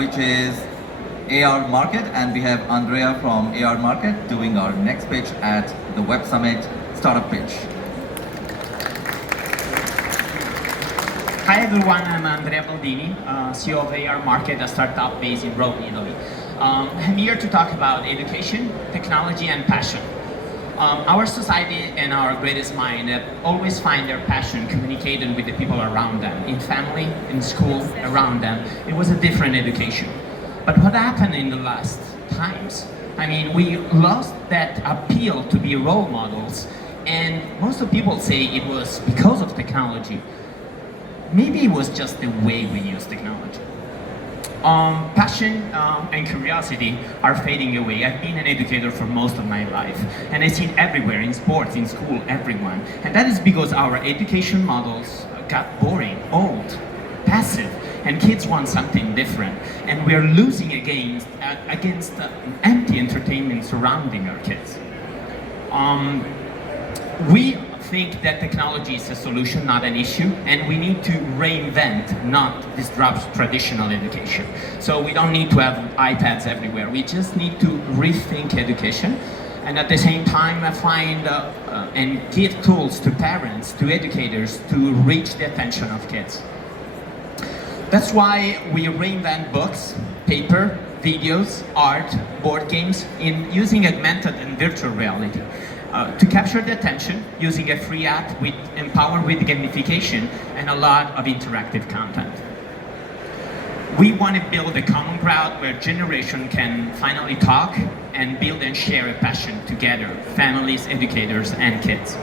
which is AR Market, and we have Andrea from AR Market doing our next pitch at the Web Summit Startup Pitch. Hi everyone, I'm Andrea Baldini, CEO of AR Market, a startup based in Rome, Italy. I'm here to talk about education, technology, and passion. Our society and our greatest mind always find their passion communicated with the people around them, in family, in school, around them. It was a different education. But what happened in the last times? I mean, we lost that appeal to be role models, and most of people say it was because of technology. Maybe it was just the way we use technology. Passion and curiosity are fading away. I've been an educator for most of my life, and I've seen everywhere, in sports, in school, everyone. And that is because our education models got boring, old, passive, and kids want something different. And we're losing against empty entertainment surrounding our kids. We think that technology is a solution, not an issue, and we need to reinvent, not disrupt traditional education. So we don't need to have iPads everywhere. We just need to rethink education, and at the same time find and give tools to parents, to educators, to reach the attention of kids. That's why we reinvent books, paper, videos, art, board games, in using augmented and virtual reality. To capture the attention using a free app empowered with gamification and a lot of interactive content. We want to build a common ground where generation can finally talk and build and share a passion together, families, educators, and kids.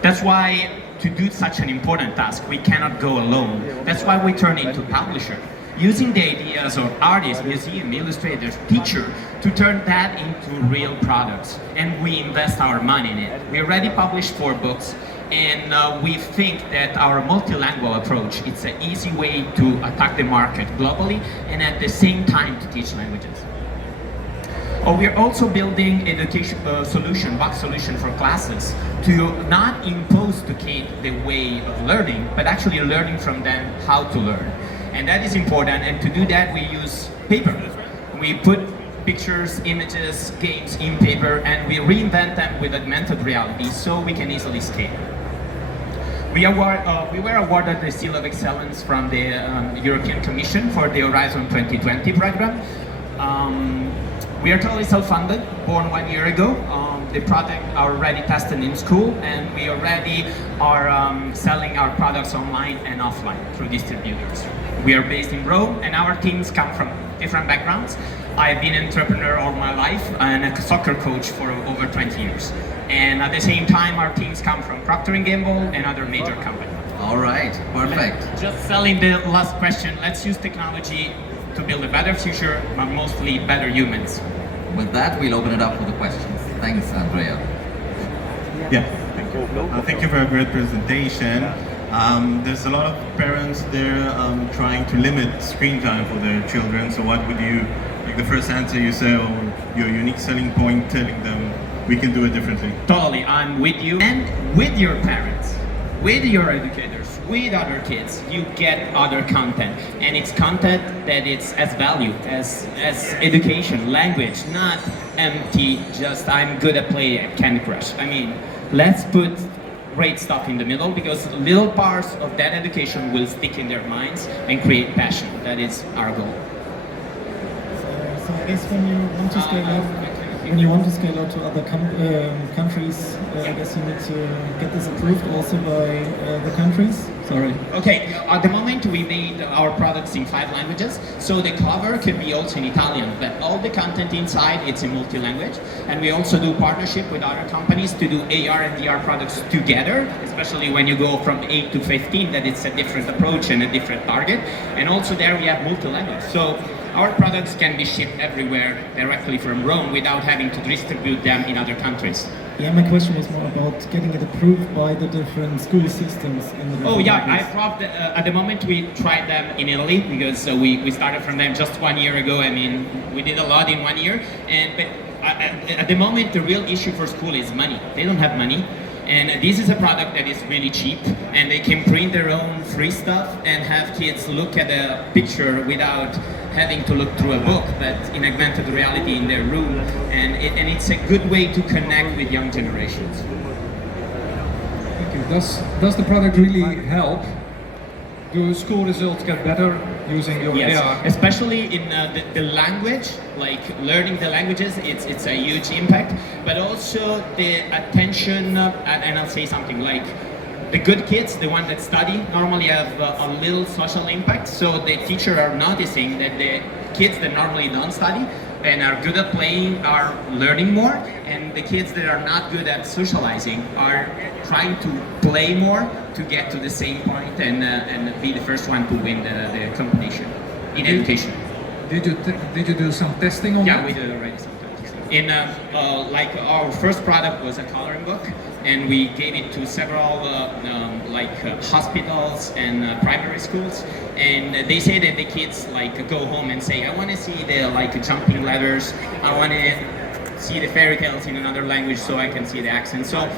That's why to do such an important task, we cannot go alone. That's why we turn into publisher, using the ideas of artists, museum, illustrators, teacher, to turn that into real products. And we invest our money in it. We already published 4 books, and we think that our multilingual approach, it's an easy way to attack the market globally, and at the same time to teach languages. We're also building education box solution for classes to not impose to kids the way of learning, but actually learning from them how to learn. And that is important, and to do that we use paper. We put pictures, images, games in paper, and we reinvent them with augmented reality so we can easily scale. We were awarded the Seal of Excellence from the European Commission for the Horizon 2020 program. We are totally self-funded, born 1 year ago. The product are already tested in school, and we already are selling our products online and offline through distributors. We are based in Rome, and our teams come from different backgrounds. I've been an entrepreneur all my life and a soccer coach for over 20 years. And at the same time, our teams come from Procter & Gamble and other major companies. All right, perfect. Just selling the last question, let's use technology to build a better future, but mostly better humans. With that, we'll open it up for the questions. Thanks, Andrea. Yeah, thank you. Thank you for a great presentation. There's a lot of parents there trying to limit screen time for their children. So what would you, like the first answer you say, or your unique selling point, telling them we can do it differently? Totally, I'm with you and with your parents, with your educators, with other kids. You get other content, and it's content that it's as value as education, language, not empty. Just I'm good at playing Candy Crush. I mean, let's put great stuff in the middle, because little parts of that education will stick in their minds and create passion. That is our goal. So I guess when you want to scale out, to other countries, I guess you need to get this approved also by the countries. Sorry. Okay, at the moment we made our products in 5 languages, so the cover could be also in Italian, but all the content inside, it's in multi-language. And we also do partnership with other companies to do AR and VR products together, especially when you go from 8 to 15, that it's a different approach and a different target. And also there we have multi-language. So our products can be shipped everywhere directly from Rome without having to distribute them in other countries. Yeah, my question was more about getting it approved by the different school systems in the Oh yeah, I probably, at the moment we tried them in Italy, because we started from them just 1 year ago. I mean, we did a lot in 1 year, but at the moment the real issue for school is money. They don't have money. And this is a product that is really cheap, and they can print their own free stuff and have kids look at a picture without having to look through a book, but in augmented reality in their room, and it's a good way to connect with young generations. Thank you. Does the product really help? Do school results get better using your Yes, AR? especially in the language, like learning the languages, it's a huge impact. But also the attention, and I'll say something like the good kids, the ones that study, normally have a little social impact. So the teacher are noticing that the kids that normally don't study and are good at playing are learning more, and the kids that are not good at socializing are trying to play more to get to the same point and be the first one to win the competition in education. Did you do some testing on Yeah, that? we did already sometimes. In like our first product was a coloring book, and we gave it to several hospitals and primary schools, and they say that the kids like go home and say, I want to see the jumping ladders, I want to see the fairy tales in another language so I can see the accent. So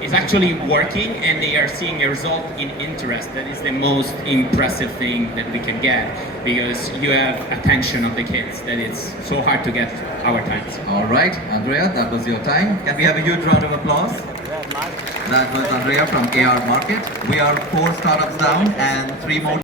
it's actually working, and they are seeing a result in interest. That is the most impressive thing that we can get, because you have attention of the kids that it's so hard to get our times. All right, Andrea, that was your time. Can we have a huge round of applause? That was Andrea from AR Market. We are 4 startups down and 3 more